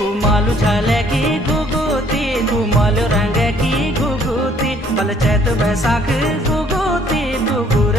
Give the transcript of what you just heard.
कुमालू छले की घुघुती कुमालू रंग की घुघुती बल चैत बैसाख घुघुती घुघुती